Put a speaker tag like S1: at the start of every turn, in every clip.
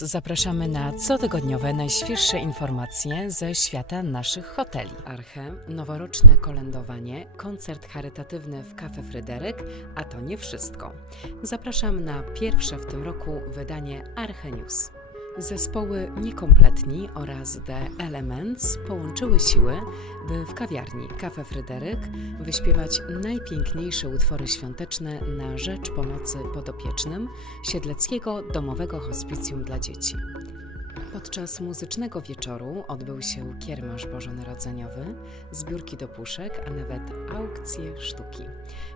S1: Zapraszamy na cotygodniowe najświeższe informacje ze świata naszych hoteli. Arche, noworoczne kolędowanie, koncert charytatywny w Cafe Fryderyk, a to nie wszystko. Zapraszam na pierwsze w tym roku wydanie Arche News. Zespoły Niekompletni oraz The Elements połączyły siły, by w kawiarni Cafe Fryderyk wyśpiewać najpiękniejsze utwory świąteczne na rzecz pomocy podopiecznym Siedleckiego Domowego Hospicjum dla Dzieci. Podczas muzycznego wieczoru odbył się kiermasz bożonarodzeniowy, zbiórki do puszek, a nawet aukcje sztuki.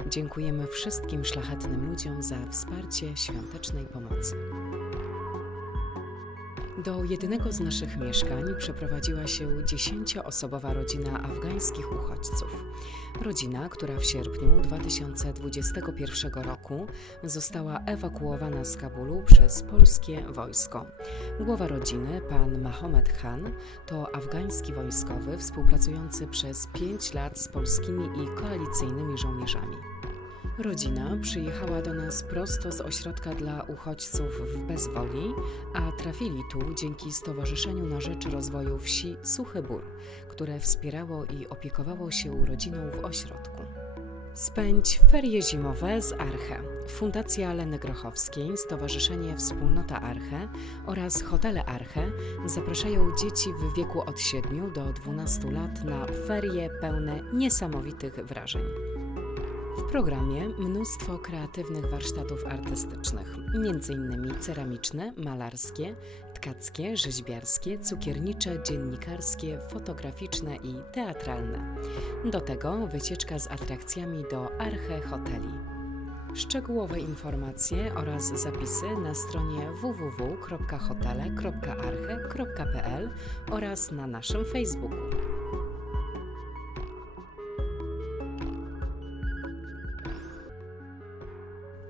S1: Dziękujemy wszystkim szlachetnym ludziom za wsparcie świątecznej pomocy. Do jednego z naszych mieszkań przeprowadziła się dziesięcioosobowa rodzina afgańskich uchodźców. Rodzina, która w sierpniu 2021 roku została ewakuowana z Kabulu przez polskie wojsko. Głowa rodziny, pan Mahomet Khan, to afgański wojskowy współpracujący przez pięć lat z polskimi i koalicyjnymi żołnierzami. Rodzina przyjechała do nas prosto z ośrodka dla uchodźców w Bezwoli, a trafili tu dzięki Stowarzyszeniu na Rzecz Rozwoju Wsi Suchy Bór, które wspierało i opiekowało się rodziną w ośrodku. Spędź ferie zimowe z Arche. Fundacja Leny Grochowskiej, Stowarzyszenie Wspólnota Arche oraz Hotele Arche zapraszają dzieci w wieku od 7 do 12 lat na ferie pełne niesamowitych wrażeń. W programie mnóstwo kreatywnych warsztatów artystycznych, m.in. ceramiczne, malarskie, tkackie, rzeźbiarskie, cukiernicze, dziennikarskie, fotograficzne i teatralne. Do tego wycieczka z atrakcjami do Arche Hoteli. Szczegółowe informacje oraz zapisy na stronie www.hotele.arche.pl oraz na naszym Facebooku.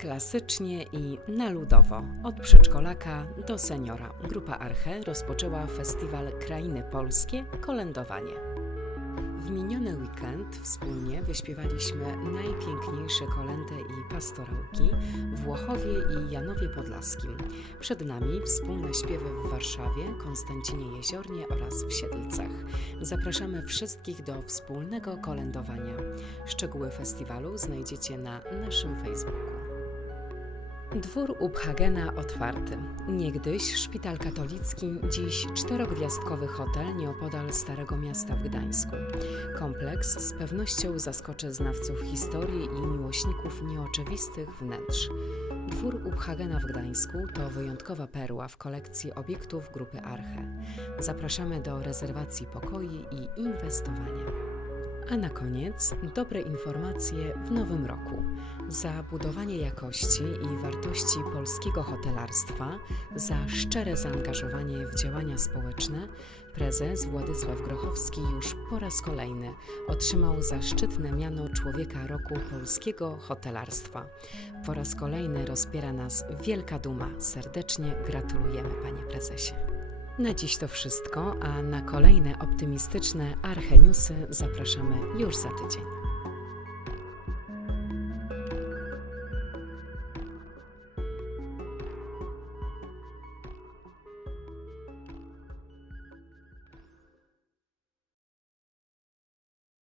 S1: Klasycznie i na ludowo, od przedszkolaka do seniora. Grupa Arche rozpoczęła festiwal Krainy Polskie Kolędowanie. W miniony weekend wspólnie wyśpiewaliśmy najpiękniejsze kolendy i pastorałki w Włochowie i Janowie Podlaskim. Przed nami wspólne śpiewy w Warszawie, Konstancinie Jeziornie oraz w Siedlcach. Zapraszamy wszystkich do wspólnego kolędowania. Szczegóły festiwalu znajdziecie na naszym Facebooku. Dwór Ubhagena otwarty. Niegdyś szpital katolicki, dziś czterogwiazdkowy hotel nieopodal Starego Miasta w Gdańsku. Kompleks z pewnością zaskoczy znawców historii i miłośników nieoczywistych wnętrz. Dwór Ubhagena w Gdańsku to wyjątkowa perła w kolekcji obiektów grupy Arche. Zapraszamy do rezerwacji pokoi i inwestowania. A na koniec dobre informacje w nowym roku. Za budowanie jakości i wartości polskiego hotelarstwa, za szczere zaangażowanie w działania społeczne, prezes Władysław Grochowski już po raz kolejny otrzymał zaszczytne miano Człowieka Roku Polskiego Hotelarstwa. Po raz kolejny rozpiera nas wielka duma. Serdecznie gratulujemy, panie prezesie. Na dziś to wszystko, a na kolejne optymistyczne Arche Newsy zapraszamy już za tydzień.